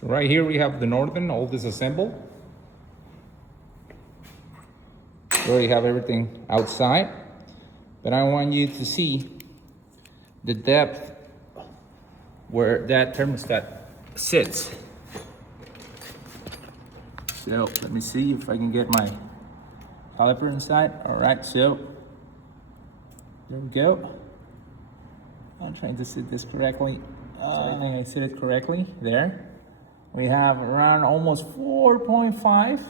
So right here we have the Norden, all disassembled. We already have everything outside, but I want you to see the depth where that thermostat sits. So let me see if I can get my caliper inside. All right, so there we go. I'm trying to set this correctly. So I think I set it correctly there. We have around almost 4.5.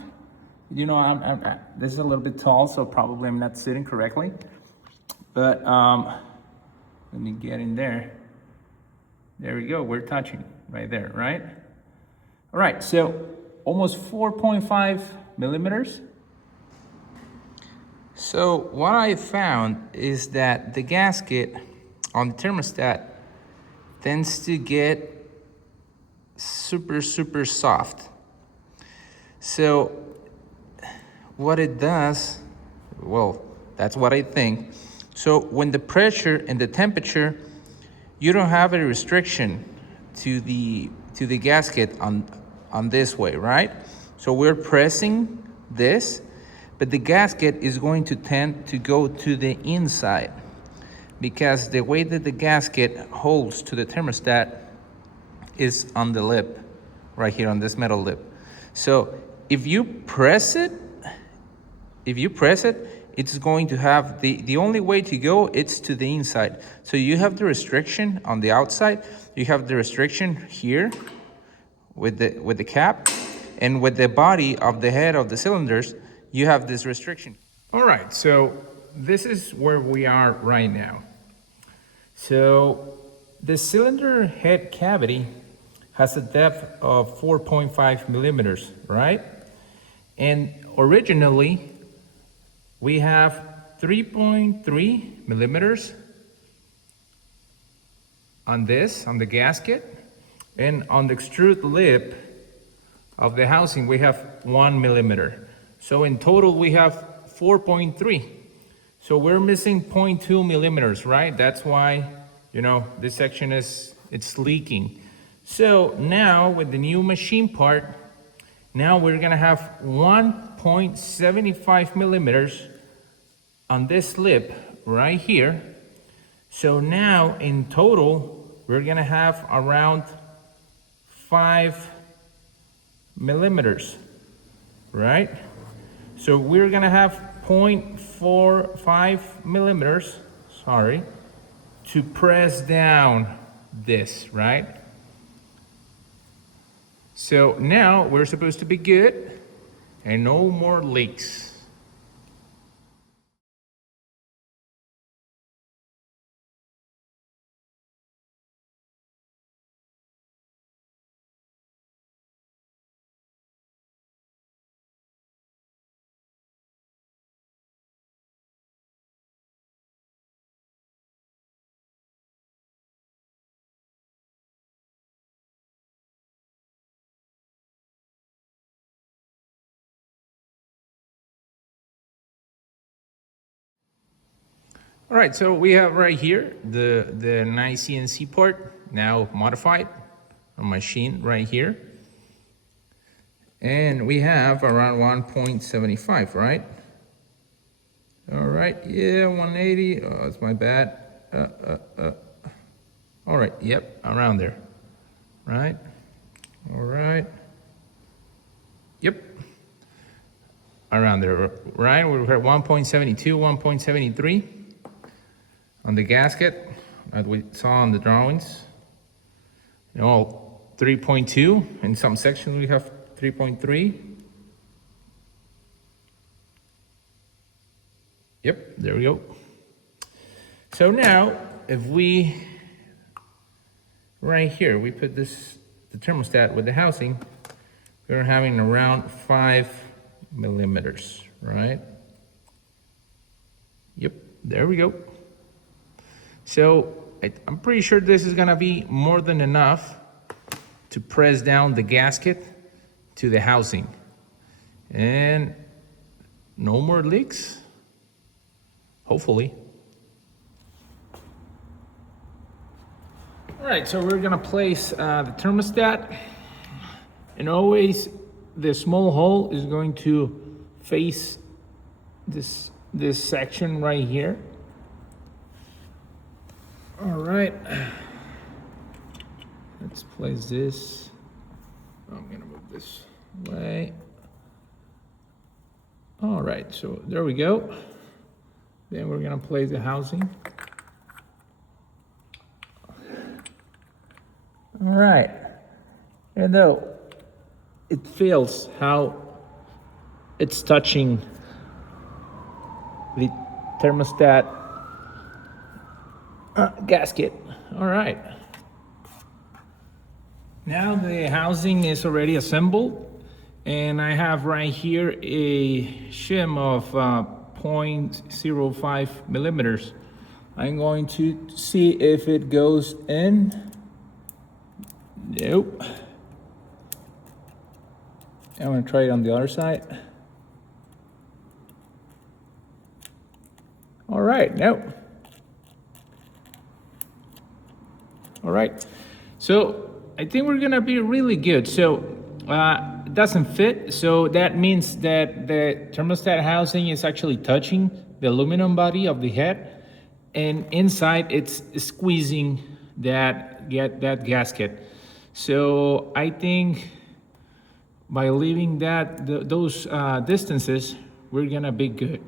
You know, this is a little bit tall, so probably I'm not sitting correctly. But let me get in there. There we go, we're touching right there, right? All right, so almost 4.5 millimeters. So what I found is that the gasket on the thermostat tends to get super soft. So what it does, well, that's what I think. So when the pressure and the temperature, you don't have a restriction to the gasket on this way, right? So we're pressing this, but the gasket is going to tend to go to the inside because the way that the gasket holds to the thermostat is on the lip, right here on this metal lip. So if you press it, it's going to have the only way to go, it's to the inside. So you have the restriction on the outside, you have the restriction here with the cap, and with the body of the head of the cylinders, you have this restriction. All right, so this is where we are right now. So the cylinder head cavity has a depth of 4.5 millimeters, right? And originally, we have 3.3 millimeters on the gasket, and on the extrude lip of the housing, we have 1 millimeter. So in total, we have 4.3. So we're missing 0.2 millimeters, right? That's why, you know, this section it's leaking. So now with the new machine part, now we're gonna have 1.75 millimeters on this lip right here. So now in total, we're gonna have around 5 millimeters, right? So we're gonna have 0.45 millimeters, to press down this, right? So now we're supposed to be good and no more leaks. All right, so we have right here the NICECNC port, now modified, a machine right here. And we have around 1.75, right? All right, yeah, 180, oh, that's my bad. All right, yep, around there, right? All right, yep, around there, right? We're at 1.72, 1.73. On the gasket that we saw on the drawings, you know, 3.2. In some sections we have 3.3. Yep, there we go. So now, if we, right here, we put the thermostat with the housing, we're having around 5 millimeters, right? Yep, there we go. So I'm pretty sure this is gonna be more than enough to press down the gasket to the housing. And no more leaks, hopefully. All right, so we're gonna place the thermostat And always the small hole is going to face this section right here. All right, let's place this. I'm gonna move this way. All right, so there we go. Then we're gonna place the housing. All right, and though it feels how it's touching the thermostat gasket. All right. Now the housing is already assembled, and I have right here a shim of 0.05 millimeters. I'm going to see if it goes in. Nope. I'm gonna try it on the other side. All right, nope. All right, so I think we're gonna be really good. So it doesn't fit, so that means that the thermostat housing is actually touching the aluminum body of the head, and inside it's squeezing that gasket. So I think by leaving those distances, we're gonna be good.